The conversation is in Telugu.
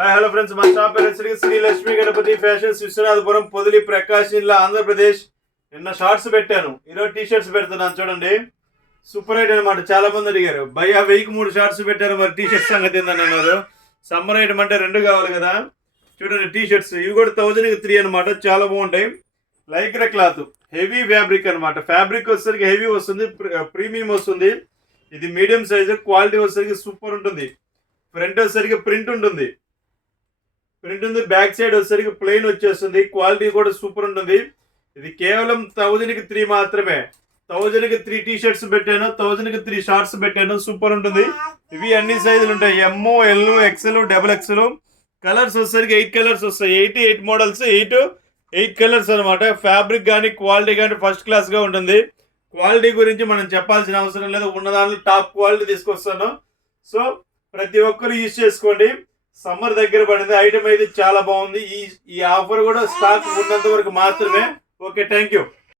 హాయ్ హలో ఫ్రెండ్స్, మా షాప్ పేరు శ్రీ లక్ష్మీ గణపతి ఫ్యాషన్స్, విశ్వనాథపురం, పొదిలి, ప్రకాశ్ జిల్లా, ఆంధ్రప్రదేశ్. నిన్న షార్ట్స్ పెట్టాను, ఈరోజు టీ షర్ట్స్ పెడుతున్నాను. చూడండి, సూపర్ ఐట్ అనమాట. చాలా మంది అడిగారు, భయ్యా 1000కి 3 షార్ట్స్ పెట్టారు, మరి టీ షర్ట్స్ సంగతి ఏందని అన్నారు. సమ్మర్ ఐటమ్ అంటే 2 కావాలి కదా. చూడండి టీ షర్ట్స్, ఇవి కూడా 1000కి 3 అనమాట. చాలా బాగుంటాయి. లైక్రా క్లాత్, హెవీ ఫ్యాబ్రిక్ అనమాట. ఫ్యాబ్రిక్ వచ్చేసరికి హెవీ వస్తుంది, ప్రీమియం వస్తుంది. ఇది మీడియం సైజు, క్వాలిటీ వచ్చేసరికి సూపర్ ఉంటుంది. ఫ్రంట్ వచ్చేసరికి ప్రింట్ ఉంటుంది, బ్యాక్ సైడ్ వచ్చేసరికి ప్లెయిన్ వచ్చేస్తుంది. క్వాలిటీ కూడా సూపర్ ఉంటుంది. ఇది కేవలం 1000కి 3 మాత్రమే. 1000కి 3 టీ షర్ట్స్ పెట్టాను, 1000కి 3 షార్ట్స్ పెట్టాను. సూపర్ ఉంటుంది. ఇవి అన్ని సైజులు ఉంటాయి, M, L, XL, double XL. Colours వచ్చేసరికి 8 కలర్స్ వస్తాయి. 8 మోడల్స్, 8 కలర్స్ అనమాట. ఫ్యాబ్రిక్ కానీ క్వాలిటీ కానీ ఫస్ట్ క్లాస్ గా ఉంటుంది. క్వాలిటీ గురించి మనం చెప్పాల్సిన అవసరం లేదు, ఉన్న దాంట్లో టాప్ క్వాలిటీ తీసుకొస్తాను. సో ప్రతి ఒక్కరు యూజ్ చేసుకోండి. సమ్మర్ దగ్గర పడింది, ఐటమ్ అయితే చాలా బాగుంది. ఈ ఆఫర్ కూడా స్టాక్ ఉన్నంత వరకు మాత్రమే. Okay, thank you.